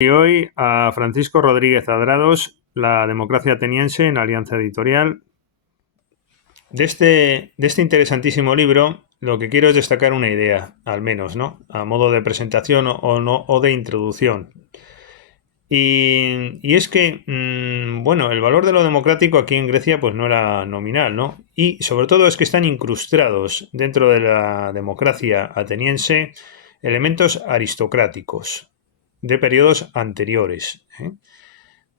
Y hoy a Francisco Rodríguez Adrados, La democracia ateniense en Alianza Editorial. De este interesantísimo libro, lo que quiero es destacar una idea, al menos, ¿no? A modo de presentación o de introducción. Y es que, bueno, el valor de lo democrático aquí en Grecia pues no era nominal, ¿no? Y sobre todo es que están incrustados dentro de la democracia ateniense elementos aristocráticos de periodos anteriores, ¿eh?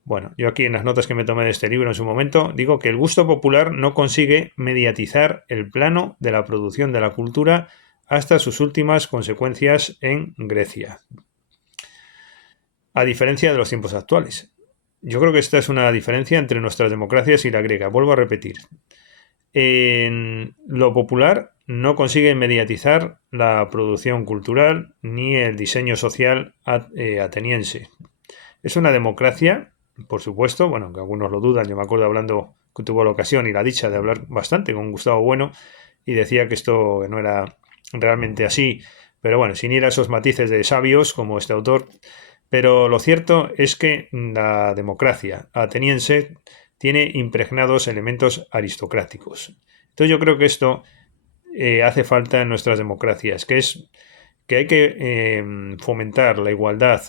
Bueno, yo aquí en las notas que me tomé de este libro en su momento digo que el gusto popular no consigue mediatizar el plano de la producción de la cultura hasta sus últimas consecuencias en Grecia, a diferencia de los tiempos actuales. Yo creo que esta es una diferencia entre nuestras democracias y la griega. Vuelvo a repetir. En lo popular no consigue mediatizar la producción cultural ni el diseño social ateniense. Es una democracia, por supuesto, bueno, que algunos lo dudan. Yo me acuerdo hablando, que tuvo la ocasión y la dicha de hablar bastante con Gustavo Bueno y decía que esto no era realmente así, pero bueno, sin ir a esos matices de sabios como este autor. Pero lo cierto es que la democracia ateniense tiene impregnados elementos aristocráticos. Entonces yo creo que esto hace falta en nuestras democracias, que es que hay que fomentar la igualdad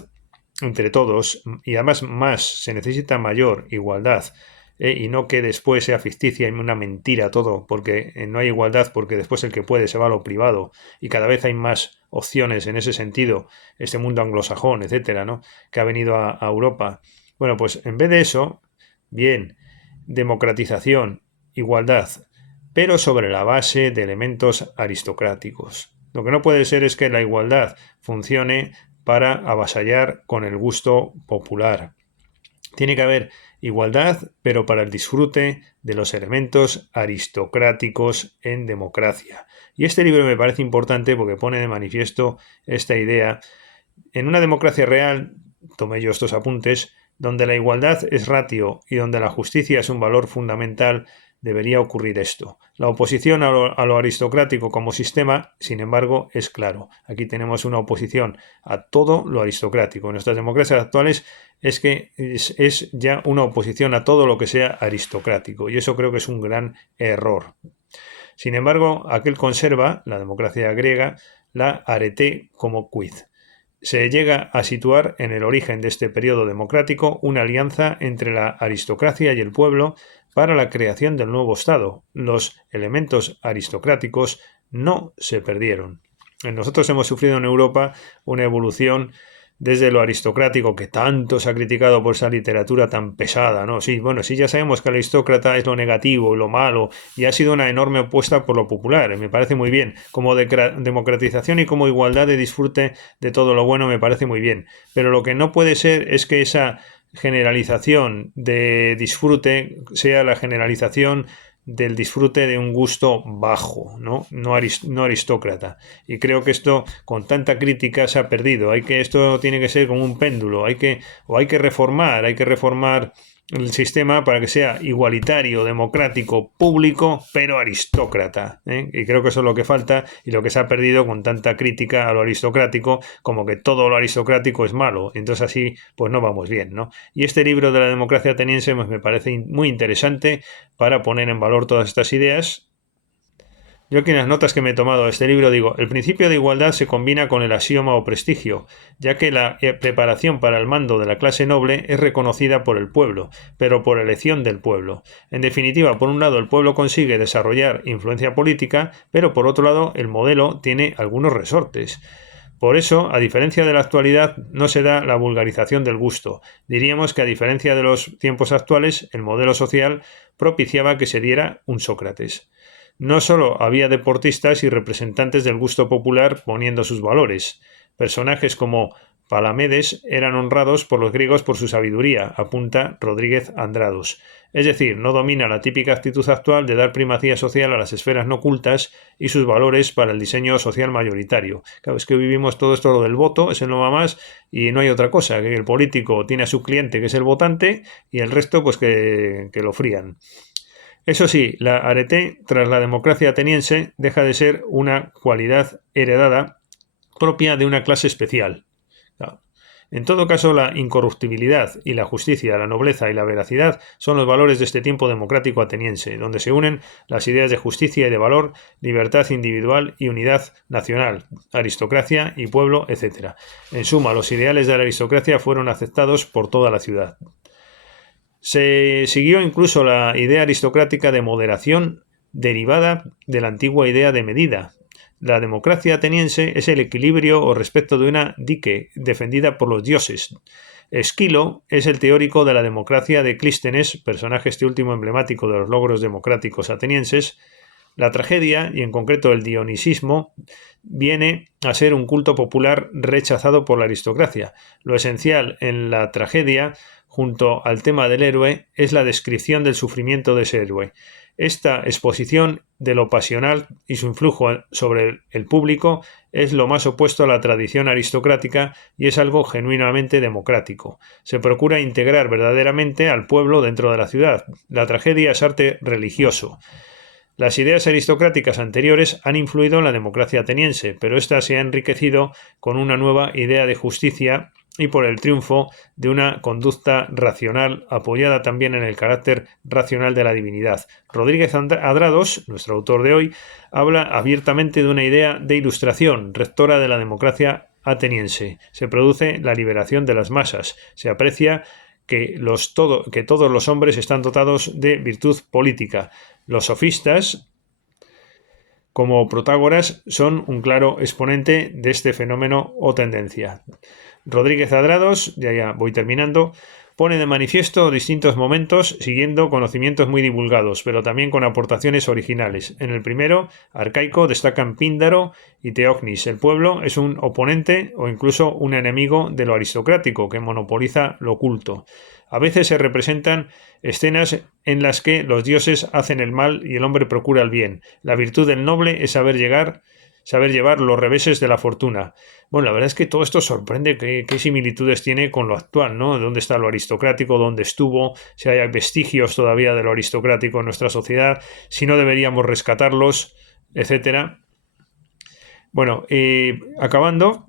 entre todos y además más se necesita mayor igualdad, y no que después sea ficticia y una mentira todo, porque no hay igualdad porque después el que puede se va a lo privado y cada vez hay más opciones en ese sentido, este mundo anglosajón, etcétera, ¿no? Que ha venido a Europa. Bueno, pues en vez de eso, bien, democratización, igualdad, pero sobre la base de elementos aristocráticos. Lo que no puede ser es que la igualdad funcione para avasallar con el gusto popular. Tiene que haber igualdad, pero para el disfrute de los elementos aristocráticos en democracia. Y este libro me parece importante porque pone de manifiesto esta idea. En una democracia real, tomé yo estos apuntes, donde la igualdad es ratio y donde la justicia es un valor fundamental, debería ocurrir esto. La oposición a lo aristocrático como sistema, sin embargo, es claro. Aquí tenemos una oposición a todo lo aristocrático. En nuestras democracias actuales es que es ya una oposición a todo lo que sea aristocrático, y eso creo que es un gran error. Sin embargo, aquel conserva, la democracia griega, la arete como quid. Se llega a situar en el origen de este periodo democrático una alianza entre la aristocracia y el pueblo para la creación del nuevo Estado. Los elementos aristocráticos no se perdieron. Nosotros hemos sufrido en Europa una evolución desde lo aristocrático, que tanto se ha criticado por esa literatura tan pesada, ¿no? Sí, bueno, sí, ya sabemos que el aristócrata es lo negativo, lo malo, y ha sido una enorme apuesta por lo popular, me parece muy bien. Como democratización y como igualdad de disfrute de todo lo bueno me parece muy bien. Pero lo que no puede ser es que esa generalización de disfrute sea la generalización del disfrute de un gusto bajo, no aristócrata. Y creo que esto, con tanta crítica, se ha perdido. Esto tiene que ser como un péndulo. Hay que reformar el sistema para que sea igualitario, democrático, público, pero aristócrata, ¿eh? Y creo que eso es lo que falta y lo que se ha perdido con tanta crítica a lo aristocrático, como que todo lo aristocrático es malo. Entonces así, pues no vamos bien, ¿no? Y este libro de la democracia ateniense pues, me parece muy interesante para poner en valor todas estas ideas. Yo aquí en las notas que me he tomado de este libro digo, el principio de igualdad se combina con el axioma o prestigio, ya que la preparación para el mando de la clase noble es reconocida por el pueblo, pero por elección del pueblo. En definitiva, por un lado el pueblo consigue desarrollar influencia política, pero por otro lado el modelo tiene algunos resortes. Por eso, a diferencia de la actualidad, no se da la vulgarización del gusto. Diríamos que a diferencia de los tiempos actuales, el modelo social propiciaba que se diera un Sócrates. No solo había deportistas y representantes del gusto popular poniendo sus valores. Personajes como Palamedes eran honrados por los griegos por su sabiduría, apunta Rodríguez Andrados. Es decir, no domina la típica actitud actual de dar primacía social a las esferas no cultas y sus valores para el diseño social mayoritario. Claro, es que vivimos todo esto lo del voto, es el no va más, y no hay otra cosa, que el político tiene a su cliente que es el votante y el resto pues que lo frían. Eso sí, la arete, tras la democracia ateniense, deja de ser una cualidad heredada propia de una clase especial. En todo caso, la incorruptibilidad y la justicia, la nobleza y la veracidad son los valores de este tiempo democrático ateniense, donde se unen las ideas de justicia y de valor, libertad individual y unidad nacional, aristocracia y pueblo, etc. En suma, los ideales de la aristocracia fueron aceptados por toda la ciudad. Se siguió incluso la idea aristocrática de moderación derivada de la antigua idea de medida. La democracia ateniense es el equilibrio o respeto de una dique defendida por los dioses. Esquilo es el teórico de la democracia de Clístenes, personaje este último emblemático de los logros democráticos atenienses. La tragedia, y en concreto el dionisismo, viene a ser un culto popular rechazado por la aristocracia. Lo esencial en la tragedia, junto al tema del héroe, es la descripción del sufrimiento de ese héroe. Esta exposición de lo pasional y su influjo sobre el público es lo más opuesto a la tradición aristocrática y es algo genuinamente democrático. Se procura integrar verdaderamente al pueblo dentro de la ciudad. La tragedia es arte religioso. Las ideas aristocráticas anteriores han influido en la democracia ateniense, pero ésta se ha enriquecido con una nueva idea de justicia y por el triunfo de una conducta racional apoyada también en el carácter racional de la divinidad. Rodríguez Adrados, nuestro autor de hoy, habla abiertamente de una idea de ilustración rectora de la democracia ateniense. Se produce la liberación de las masas. Se aprecia que todos los hombres están dotados de virtud política. Los sofistas, como Protágoras, son un claro exponente de este fenómeno o tendencia. Rodríguez Adrados, ya voy terminando, pone de manifiesto distintos momentos siguiendo conocimientos muy divulgados, pero también con aportaciones originales. En el primero, arcaico, destacan Píndaro y Teognis. El pueblo es un oponente o incluso un enemigo de lo aristocrático, que monopoliza lo culto. A veces se representan escenas en las que los dioses hacen el mal y el hombre procura el bien. La virtud del noble es saber llevar los reveses de la fortuna. Bueno, la verdad es que todo esto sorprende qué similitudes tiene con lo actual, ¿no? ¿Dónde está lo aristocrático? ¿Dónde estuvo? Si hay vestigios todavía de lo aristocrático en nuestra sociedad, si no deberíamos rescatarlos, etcétera. Bueno, acabando,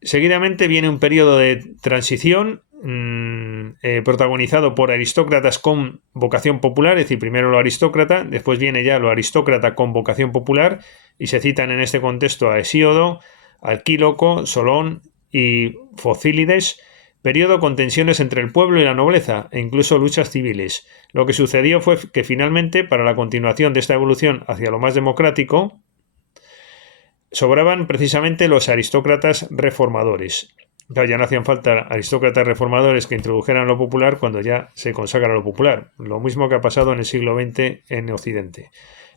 seguidamente viene un periodo de transición protagonizado por aristócratas con vocación popular, es decir, primero lo aristócrata, después viene ya lo aristócrata con vocación popular y se citan en este contexto a Hesíodo, Alquíloco, Solón y Focílides, periodo con tensiones entre el pueblo y la nobleza e incluso luchas civiles. Lo que sucedió fue que finalmente, para la continuación de esta evolución hacia lo más democrático, sobraban precisamente los aristócratas reformadores. Claro, ya no hacían falta aristócratas reformadores que introdujeran lo popular cuando ya se consagra lo popular. Lo mismo que ha pasado en el siglo XX en Occidente.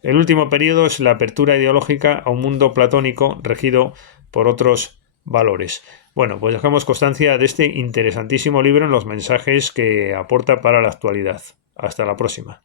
El último periodo es la apertura ideológica a un mundo platónico regido por otros valores. Bueno, pues dejamos constancia de este interesantísimo libro en los mensajes que aporta para la actualidad. Hasta la próxima.